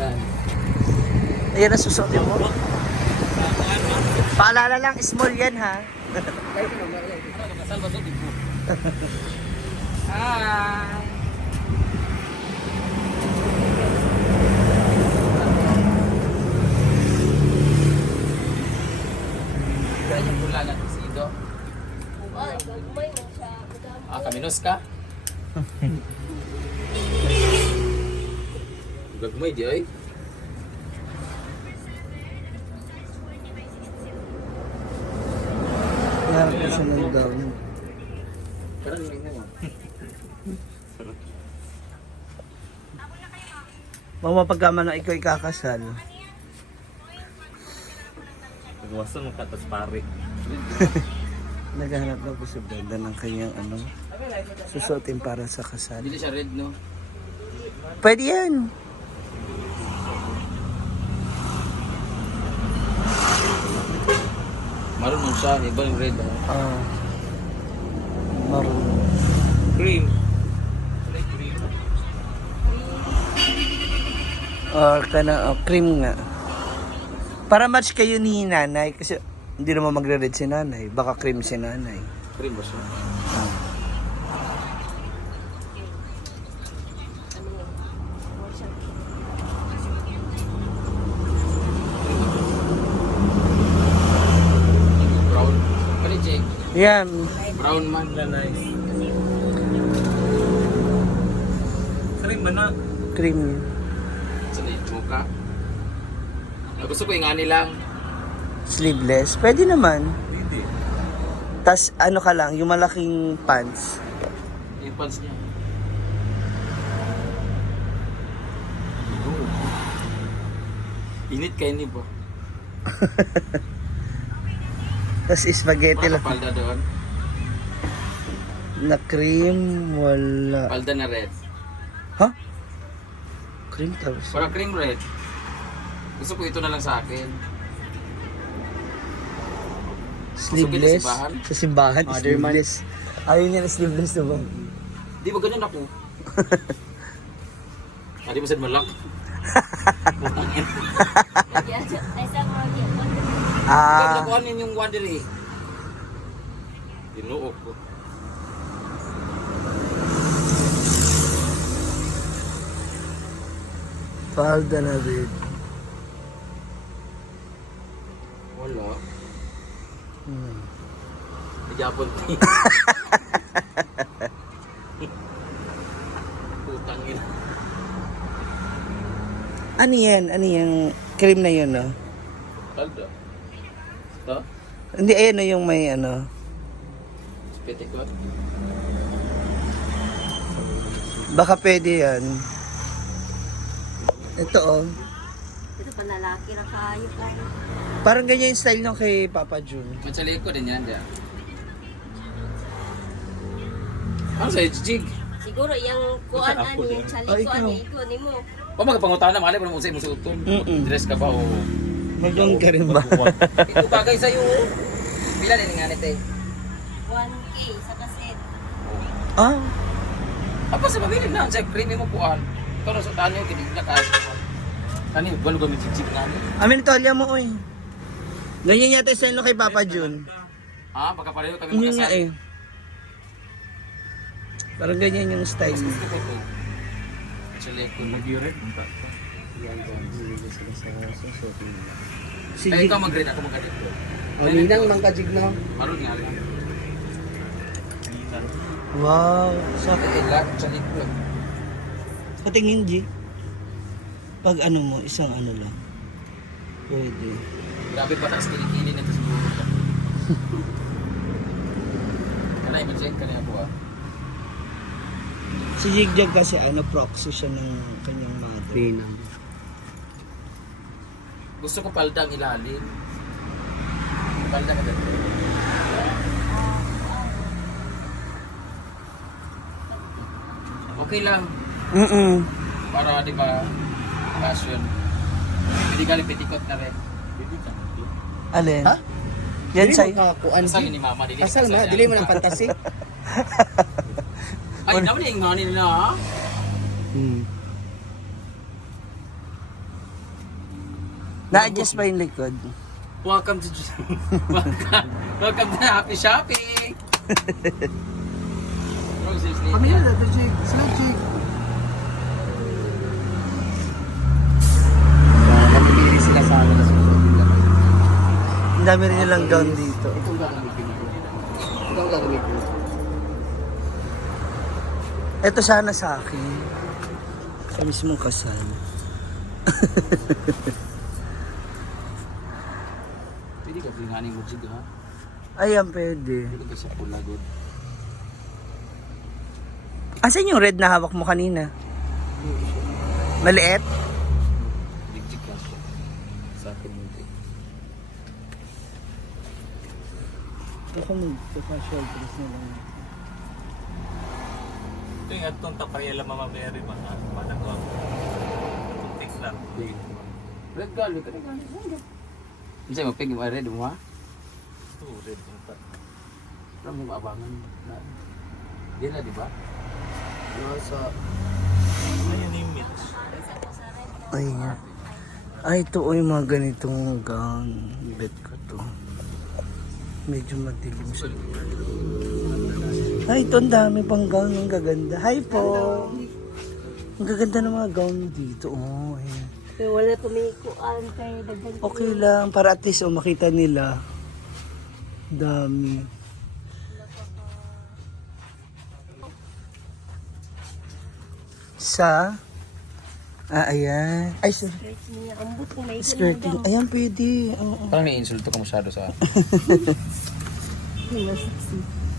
Yan. Ayan ang susuotin mo. Paalala lang, small yan ha. Kasal ba ito? Hi! Kaya yung pula na si Ido. Kaminos ka? Gagmay di ay? Meron ko siya ng down. Parang hindi mo. Mama, pagkama na ikaw ikakasal. Nagwasan mo katas pare. Naghahanap na po si Brenda ng kanyang susuotin para sa kasal. Hindi siya red, no? Pwede yan. Maroon mo siya, iba yung red. Maroon. Cream. Or cream nga. Para match kayo ni nanay kasi hindi naman magre-red si nanay. Baka cream si nanay. Cream ba siya? Brown. Pwede, Jake. Yan. Brown man na nice. Cream ba na? Cream. Sanay mo ka. Gusto ko yung ani lang. Sleeveless. Pwede naman. Hindi. Tas ano ka lang, yung malaking pants. Yung pants niya. Init kayo ni ba? Tas spaghetti lang. Palda doon. Na cream, wala. Palda na red. Ha? Cream tapos. Para cream red. Gusto ko ito na lang sa akin. Sleeveless. Sa simbahan? Sa simbahan, Motherman. sleeveless. Ayaw niya na sleeveless diba? Di ba ganyan ako? Di ba sad malak? Kaya nakuha niyo yung wander eh. Dinuok ko. Palda na red. Wala. Nagyapon tayo. Putang ina. Ano yan? Ano yung cream na yun, no? Palda. Ito? Hindi, ayun yung may ano. Spete ko. Baka pwede yan. Ito oh. Ito pa lalaki na kayo pa. Parang ganyan yung style nyo kay Papa Jun. Matsali ko din yan dyan. Ano sa'yo, Jig? Siguro yung kuan ani yung chali Ay, ko ikaw. ani iko nimo. O magpangutan na, mali pa naman sa'yo musuton. Dress ka ba o... Magyan ka rin ba? Ito bagay sa'yo. Pila din nga nito eh. 1K sa kaset. Ah, Apa sa mabilig na, sa creamy mo puan. Ito na sa tanyo, kinig na kahit. Ano yung balo gamit sigsig nga niyo? amin tolya mo oy. Ganyan yata yung style nyo kay Papa Jun. Ah, pagkapareho kami Yun nga magkasal. eh. Parang ganyan yung style Mas niya. gusto ko to. Actually, kung mag-urine, Sige. Kaya ikaw mag-grade, ako mag-grade. O, ninang mangkajig na. Maroon nga lang. Wow. Sa Ilan, actually ko lang. patingin, G. Pag ano mo, isang ano lang. Pwede. Grabe pa taas kilikili nito siguro. Kanay, mag-check ka niya po ah. Si Jigjag kasi ano, proxy siya ng kanyang mother. Gusto ko palda ang ilalim. Palda ka dito. Okay lang. Para di ba fashion. Pwede ka petticoat na rin. Alin? Ha? Yan Dili sa'yo. mo kakuan Kasal G. ni mama. Dili Kasal kasal na, niya. dili mo ng fantasy. Ay, naman yung money nila ha. Na-adjust pa yung likod. Welcome to welcome to Happy Shopping. Kami yun, Dr. Jake. Sila Jake. Namimili sila sa amin na susunod nila. Ang dami rin nilang gown dito. Itong gagamitin ko. Itong gagamitin ko. Ito sana sa akin. Sa mismong kasal. Pwede ka pinganing mo jig ha? Ayan, pwede. Pwede ka sa pula good. Asan yung red na hawak mo kanina? Maliit? Jig lang siya. Sa akin hindi. Ako mag-casual dress na lang. Ito yung atong taparela Mama Mary mga managwang. Tuntik lang. Red gal, red gal. Bisa magpigil mo red mo ha? Ito, red yung pa. Alam mo maabangan. Di na di ba? Sa Ayan yung mitch. Ayan. Ay, ito o yung mga ganitong gown. Bet ko to. Medyo madilim siya. Ay, ito ang dami pang gown. Ang gaganda. Hi po! Ang gaganda ng mga gown dito. Oh, ayan. Pero wala kumikuan kay dagdag. Okay lang. Para at least makita nila. Dami. Sa? Ayan. Ay, sorry. Skirt niya. Ambot kung may Skirting. Ayan, pwede. Oo. parang nai-insulto ka masyado sa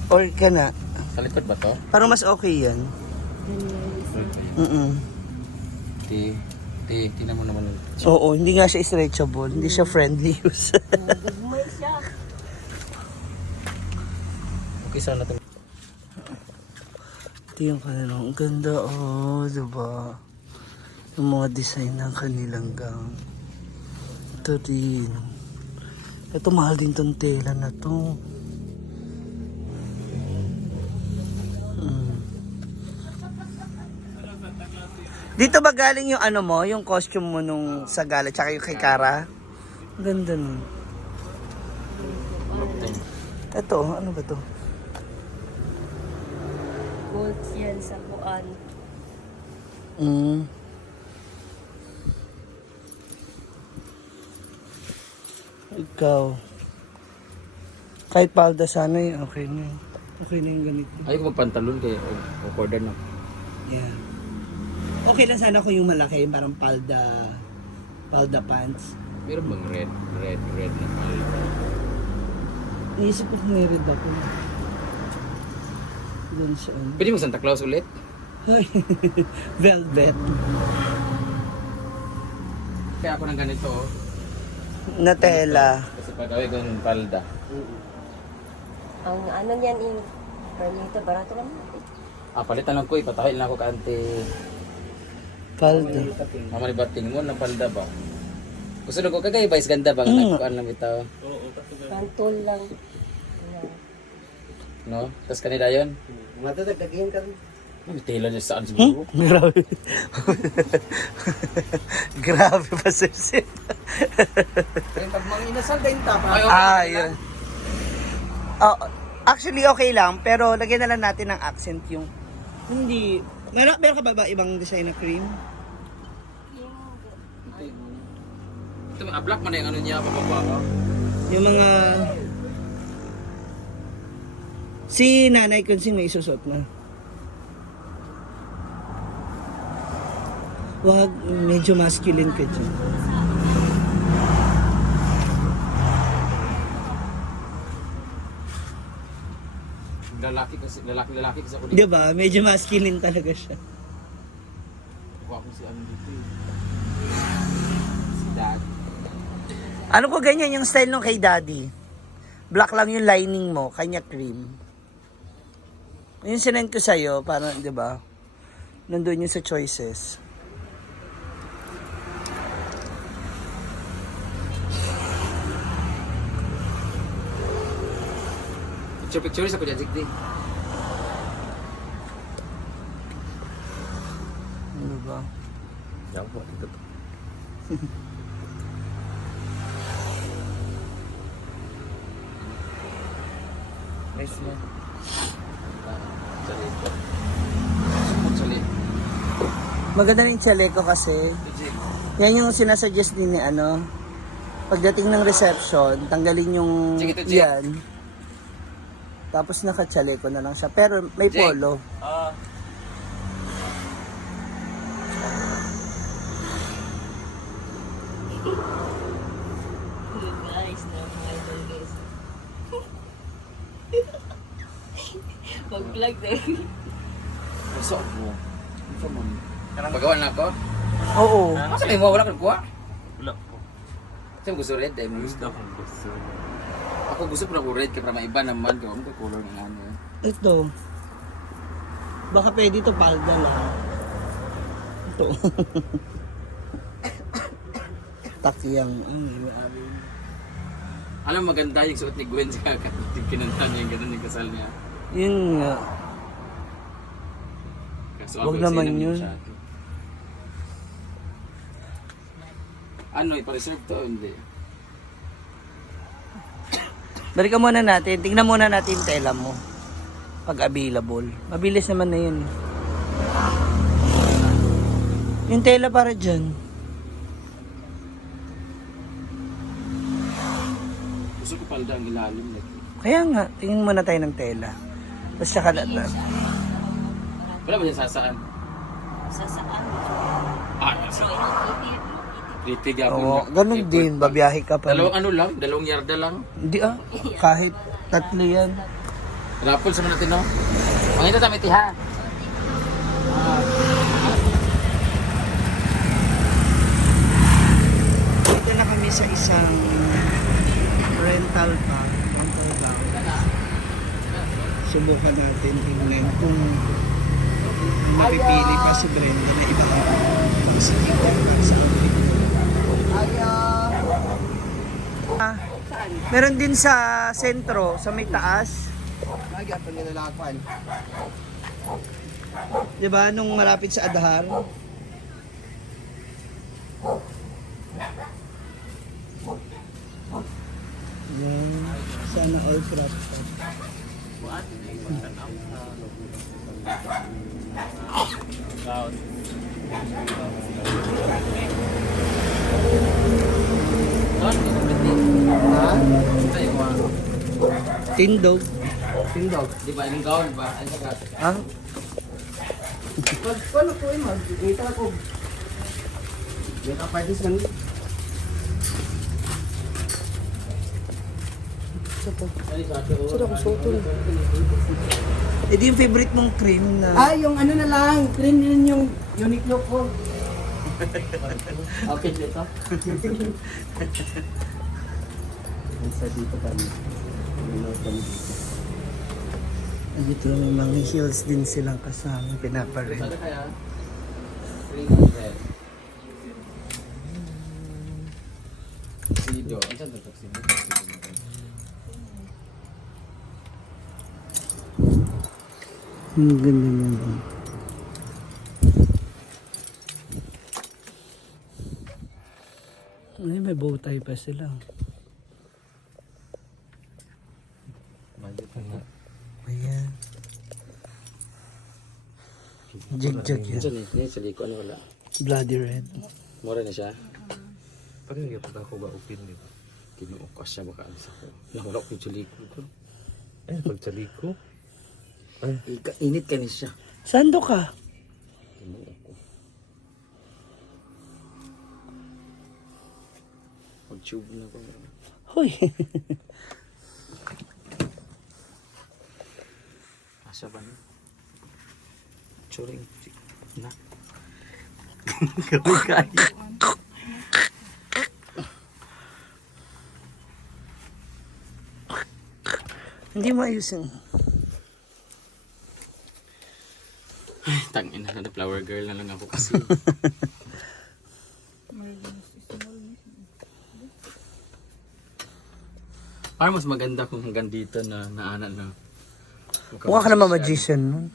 Or ka na. sa likod ba to? Parang mas okay yan. Tingnan mo naman. Oo, hindi nga siya stretchable. Hindi siya friendly use. Gagmay siya. Okay sana to. Ito yung kanilang. Ang ganda, oh, diba? Yung mga design ng kanilang gown. Ito din. Ito, mahal din tong tela na to. Dito ba galing yung ano mo, yung costume mo nung sa gala, tsaka yung kay Cara? Ang ganda nun. Ito, ano ba to? Gold yan sa kuan. Mm. Ikaw. Kahit palda sana yun, okay na yun. Okay na yung ganito. Ayaw ko magpantalon kaya order na. Yeah. Okay lang sana kung yung malaki, parang palda pants. Meron bang red na palda? Naisip ko kung may red ako. Doon siya. Pwede mo Santa Claus ulit? Velvet. Kaya ako ng ganito oh. Na tela. Kasi pag-away ko ng palda. Ang ano niyan yung pernito, barato lang. Palitan lang ko, ipatawin lang ako kaante. Palda. Mamali bating mo ng palda ba? Gusto na ko kagay ba is ganda ba? Nagkuhan lang bitaw. Pantol lang. No? Tapos kanila yun? Matadagdagihan ka rin. Tila niya saan siguro? Grabe. Grabe pa sir. Kaya pag mga inasal din tapa. Yun. Oh, actually okay lang, pero lagyan na lang natin ng accent yung hindi. Meron ka ba ibang design na cream? Ito, black man na yung ano niya, pababa ka. Yung mga si Nanay Kunsing may isusot na. Wag, medyo masculine ka dyan. Lalaki kasi ako Di ba? Medyo masculine talaga siya. Kuha ko si ano dito eh. Si Dad. Ano ko ganyan yung style nung kay Daddy? Black lang yung lining mo, kanya cream. Yung sinend ko sa'yo, parang, di ba? Nandun yung sa choices. Picture sa kuya Jigdi. Ano ba? Yan po, ito. Price mo. Chaleco. Sumot chaleco. Maganda rin yung chaleco kasi. Yan yung sinasuggest din ni ano. Pagdating ng reception, tanggalin yung Sige to, Jake. yan. Tapos naka-chaleco na lang siya. Pero may Jake. polo. Guys, na mga idol guys. Mag-vlog na. Gusto mo. Gusto mo. Pagawa na ako? Oo. Asa na mo? Wala kang kuha? Wala po. Saan gusto red? Dahil mo gusto. Gusto akong gusto. Ako gusto ko na ko red. Kaya para maiba naman. Kaya mo color ng ano. Ito. Baka pwede ito palda lang. Ito. Takyang. Alam maganda yung suot ni Gwen sa kinanta niya yung ganun yung kasal niya. Yun nga. Kaso Wag abay, naman sinam yun. siya. Ano, ipa-reserve to? Hindi. Balikan muna natin. Tingnan muna natin yung tela mo. Pag available. Mabilis naman na yun. Yung tela para dyan. Gusto ko palda ang ilalim. Kaya nga, tingin muna tayo ng tela. Tapos tsaka na. Wala ba siya sasaan? Sa saan? Ah, nasa. Pretty gabon. Oo, ganun din. Babiyahe ka pa. Dalawang ano lang? Dalawang yarda lang? Hindi kahit 3 yan. Rapol sa natin, no? Mangita sa mitiha. Dito na kami sa isang rental pa. Subukan natin tingnan kung mapipili pa si Brenda na ibang pagsikipan sa meron din sa sentro, sa may taas. Lagi ang nilalakpan. Diba, nung malapit sa Adhar? Yan. Sana all crop. Ha? Ito yung mga... Tindog. Tindog. Di ba, yung gown ba? Ano ka? Ah, Paano po yun? Mag-ita ako. Dito pa ito sa Sino ko suot? edi yung favorite mong cream na... yung ano na lang. Cream yun yung unique look ko. Okay, dito. Sa dito kami. Dito may mga heels din silang kasama. Pinaparent. Saan kaya? 300. Sido. Ang saan ito? Sido. Ang ganda naman. Ay, may bow tie pa sila. Ayan. Jig-jig yan. Saan eh? Sa liko, ano wala? Bloody red. Mura na siya. Pag hindi pa ako ba open dito? Kinuukas siya baka alis ako. Nawala ko yung sa liko ko. Ay, pagtsali ko. Init ka niya siya. Sando ka? Kinuukas ko. Mag-tube na ko. Hoy. Asa ba niya? Churing. Na. Gawin kaya. Hindi mo ayusin. Ay, tangin na flower girl na lang ako kasi. Parang mas maganda kung hanggang dito na naana na. Mukha ka naman magician nun.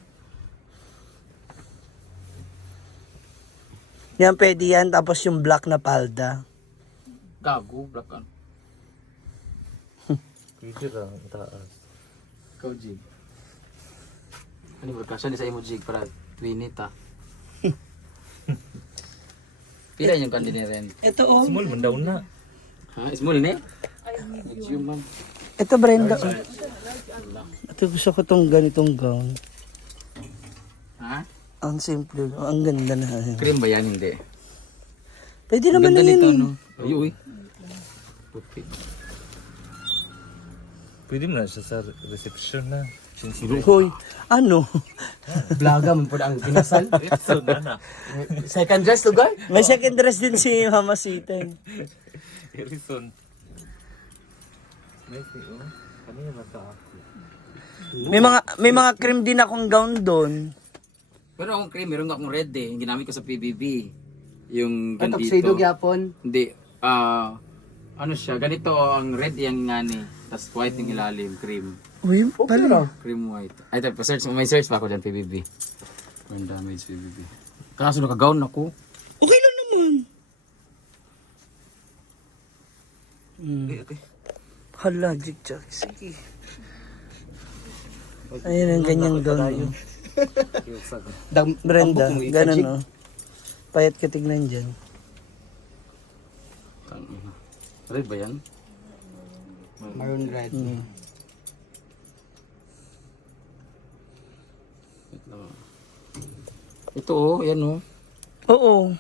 Yan, pwede yan. Tapos yung black na palda. Gago, black ka. Pwede lang, taas. Ikaw, Jig. Ano ba? Kasya ni sa imo, Jig, para twinita. Pila yung kandi ni Ren? Ito oh. Small man daw na. Ha? Small ni? Medium, ma'am. Ito Brenda. Ito gusto ko tong ganitong gown. Ha? Ang simple. Ang ganda na. Cream ba yan? Hindi. Pwede Ang naman ganda na yun. nito, no? Ay, uy. Okay. Pwede mo na siya sa reception na. Hoy, ano? Blaga mo po ang kinasal. So na na. Second dress, lugar? May second dress din si Mama Sita. Harrison. Nice ni oh. Kanina ba ito ako? May mga cream din akong gown doon. Pero akong cream, meron akong red eh. Yung ginamit ko sa PBB. Yung Ang ganito. tuxedo gyapon. Hindi. Ano siya, ganito ang red yung ngani. Tapos white yung ilalim, cream. Uy, pala. Cream white. Ay, ito, search, may search pa ako dyan, PBB. Burn damage PBB. Kaso naka-gown ako. Okay lang naman. Okay. Hala, jig-jack. Sige. Ayun ang ganyang gown. Brenda, ganun oh. Payat ka tignan dyan. Tangina. Red ba yan? Maroon red. Wait lang. Ito oh, yan oh. Oo.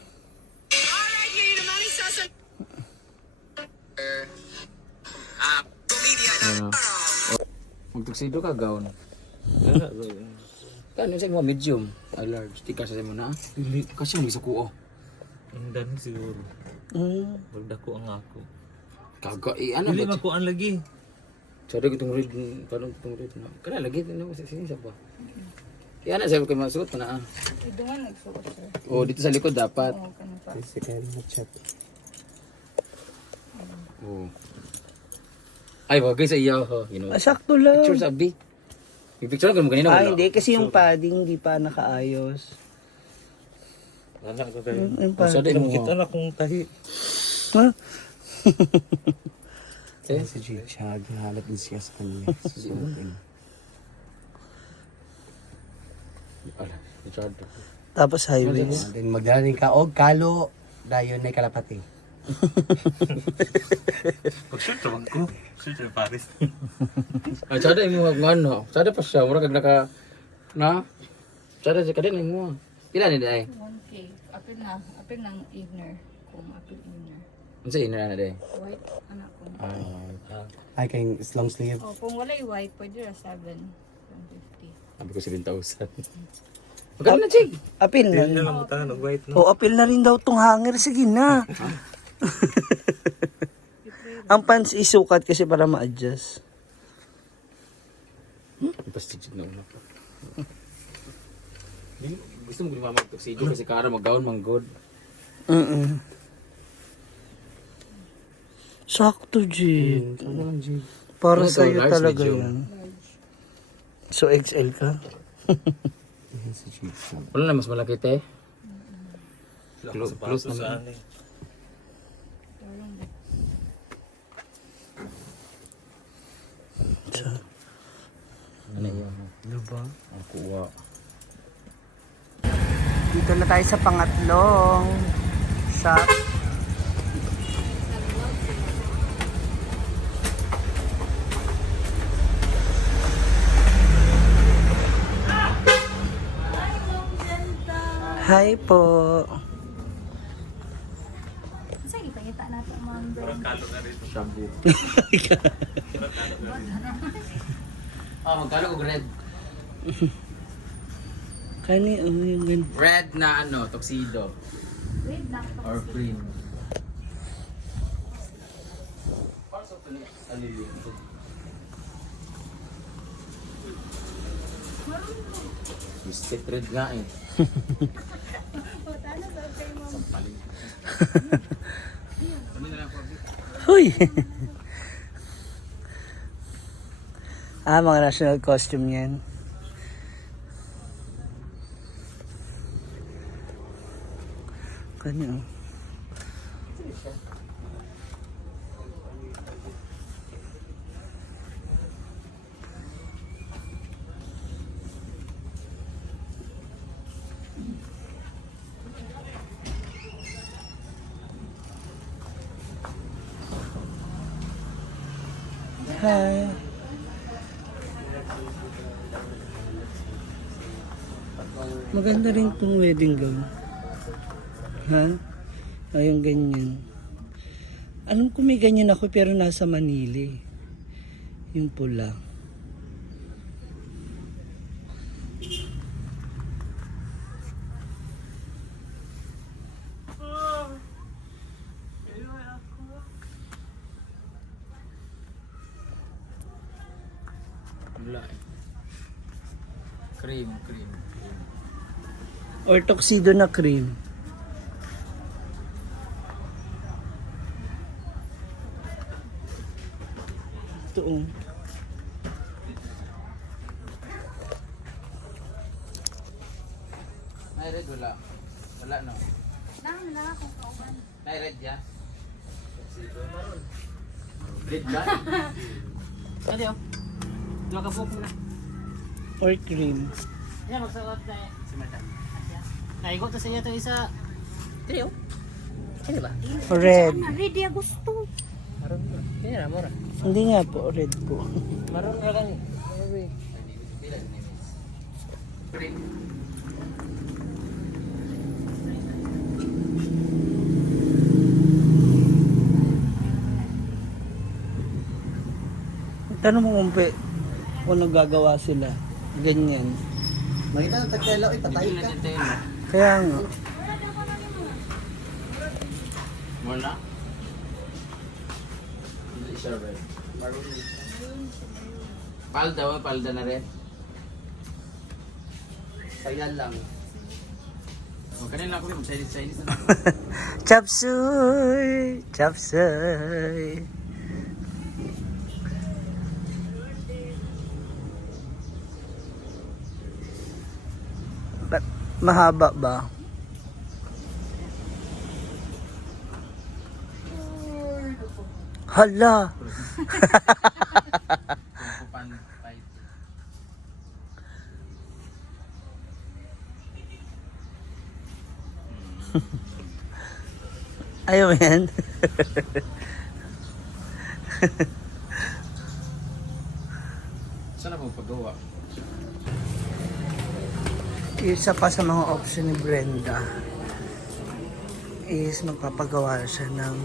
Ano? Magtuxedo ka, gown. Kano sa mga medium? Ay large. Di kasi mo na. Kasi mo isa ko oh. Ang dami siguro. Magdako ang ako. Kaga, ano Dili ba? makuan lagi. Sorry itong red, parang itong red na. Kana lagi, ano sa sinisa ba? Kaya na, sabi ko masuot na ah. Ito nga nagsuot, sir. Oh, dito sa likod dapat. Oo, ganun pa. Kasi kaya mag-chat. Oh. Ay, bagay sa iyo ho. You know. Sakto lang. Picture sabi. Yung picture ko mo kanina Ah, wala. hindi. Kasi yung padding, hindi pa nakaayos. Anak ko tayo. Yung Oh, sa padding. mo. Kita na kung tahi. Ha? Eh, Si Jake siya, ginahalat din siya sa kanya. Susuotin. ala, Richard. Tapos highways. Then magdaling ka, og kalo, dayon na kalapati. Pag-shoot naman ko. Shoot yung Paris. Ah, sada mo ano? Sada pa siya, mura kag naka na. Sada sa kadin mo. Pila ni dai? 1K. Apil ng inner. Kung apil inner. Unsa ina na dai? White, anak ko. Ay, kayong long sleeve. Oh, kung wala yung white, pwede na 7,150. Sabi ko 7,000. Magkano na, Chig? Apil Yan na. na lang mo tayo nag-white no. O, apil na rin daw tong hanger. Sige na. Ang pants isukat kasi para ma-adjust. Pastig na una pa. Gusto mo ginawa mag-tuxedo kasi kara mag-gown man-good. Sakto, G. Ano lang, Jake? Para Ano to, sa'yo large, talaga medium? yan. So, XL ka? Ayan si Jake. Wala na mas malaki te. Close Close sa naman. ano eh. Ano yun? Diba? Ang kuwa. Dito na tayo sa pangatlong shop. Hi po. Sige, pangita natin mga Parang kalo na rin. Shampoo. Magkano ko red? Kani, yung ganun. Red na ano, tuxedo. Red na. Or cream. Biscuit red nga eh. Sampalin. Huy! Mga national costume yan. Kanya, Hi. Maganda rin tong wedding gown. Ha? Ayun, ganyan. Alam ko may ganyan ako pero nasa Manila. Yung pula. Wala eh. Cream. Or tuxedo na cream. Ito oh. May red wala. Wala no. May red ya. Red ba? Ano yun? Dua ka po na. Or cream. Yan, magsagot na si madam. Naigot na sa iyo itong isa. Trio? Ano ba? Red. Ready gusto. Maroon mo. Kaya na, mura. Hindi nga po, red po. Maroon ka lang. Tanong mo kung nagagawa sila. Ganyan. Makita na tagkala, patay ka. Kaya nga. Wala. Hindi siya red. Palda na red. Saya lang. O, kanina ako yung Chinese na. Chapsuy! Chapsuy! Ba't mahaba ba? Hala! Ayaw yan. Saan na pagpagawa? Isa pa sa mga option ni Brenda is magpapagawa siya ng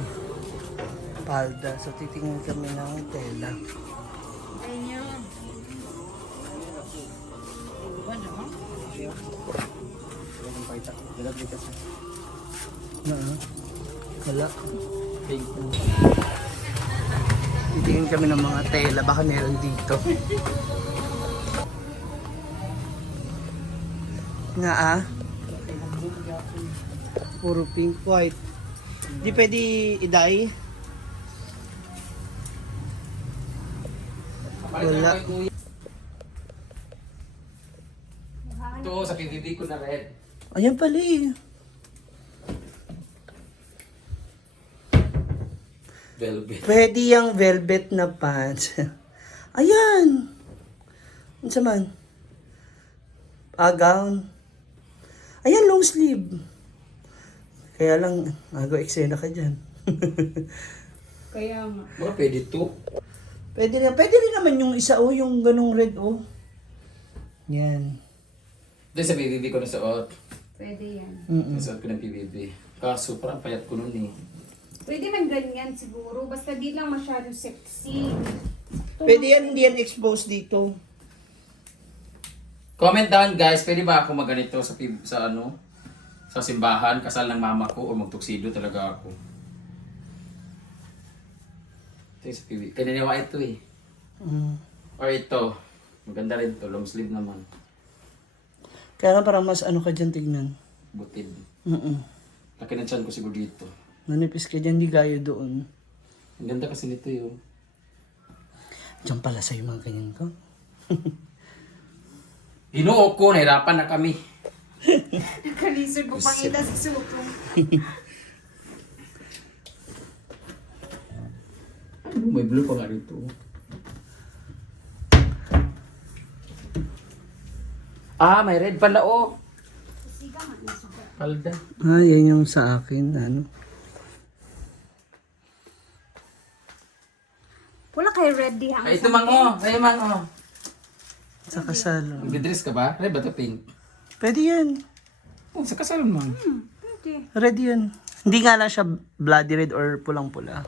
palda. So titingin kami ng tela. Wala. Pink. Titingin kami ng mga tela. Baka meron dito. Nga ah. Puro pink, white. Di pwede i-dye? Wala. Ito, sa PBB ko na red. Ayan pala eh. Velvet. Pwede yung velvet na pants. Ayan. Ano sa man? Gown. Ayan, long sleeve. Kaya lang, eksena ka dyan. Kaya nga. Mga pwede to. Pwede rin naman yung isa yung ganong red Yan. Doon sa PBB ko na suot. Pwede yan. Nasuot ko ng PBB. Kaso parang payat ko nun eh. Pwede man ganyan siguro. Basta di lang masyadong sexy. Pwede yan, hindi yan exposed dito. Comment down guys, pwede ba ako maganito sa simbahan, kasal ng mama ko o magtuksido talaga ako. Ito yung sa PBB. Kaniniwa ito eh. Or ito. Maganda rin to, long sleeve naman. Kaya nga parang mas ka dyan tignan. Butid. Laki ng tiyan ko siguro dito. Nanipis ka dyan, di gaya doon. Ang ganda kasi nito yun. Diyan pala sa'yo mga ganyan ko. Ginoo ko, nahirapan na kami. Nakalisod mo pang ina sa sutong. May blue pa nga rito. May red pala Palda. Yan yung sa akin, Wala kayo ready hang. Ay, ito mango. Ay, mango. Sa kasal. Nag-dress ka ba? Red ba ito pink? Pwede yan. Oh, sa kasal man. Pwede. Ready yan. Hindi nga lang siya bloody red or pulang-pula.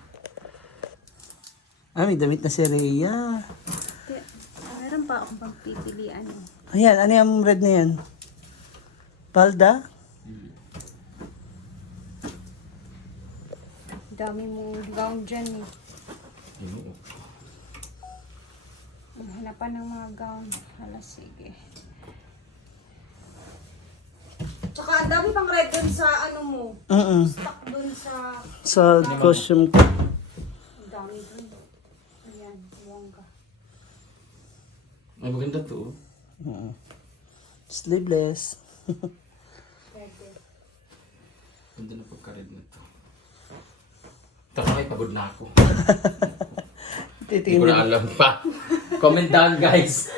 Ah, may damit na si Rhea. Meron pa akong pagpipilian. Ayan, ano yung red na yan? Palda? Dami mong gown dyan eh. Hanapan ng mga gown. Hala, sige. Tsaka ang dami pang red dun sa ano mo. Stock dun sa... Sa costume ko. Ang dami dun. Ayan, bongga. Ay, maganda to. Sleeveless. Pwede. Ganda na pagka-red na to. Taka may pagod na ako. Hindi ko na alam pa. Comment down, guys.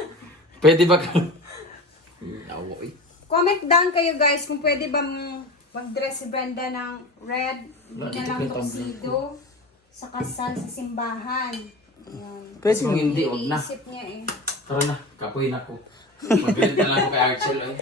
Pwede ba ka? Nawo eh. Comment down kayo guys kung pwede bang mag-dress si Brenda ng red, Wala, na dito lang pa yung tuxedo sa kasal sa simbahan. Ayan. Pwede kung hindi, wag na. Iisip niya eh. Tara na, kapoy na ko. Mag-red na lang ako kay Archel. Eh.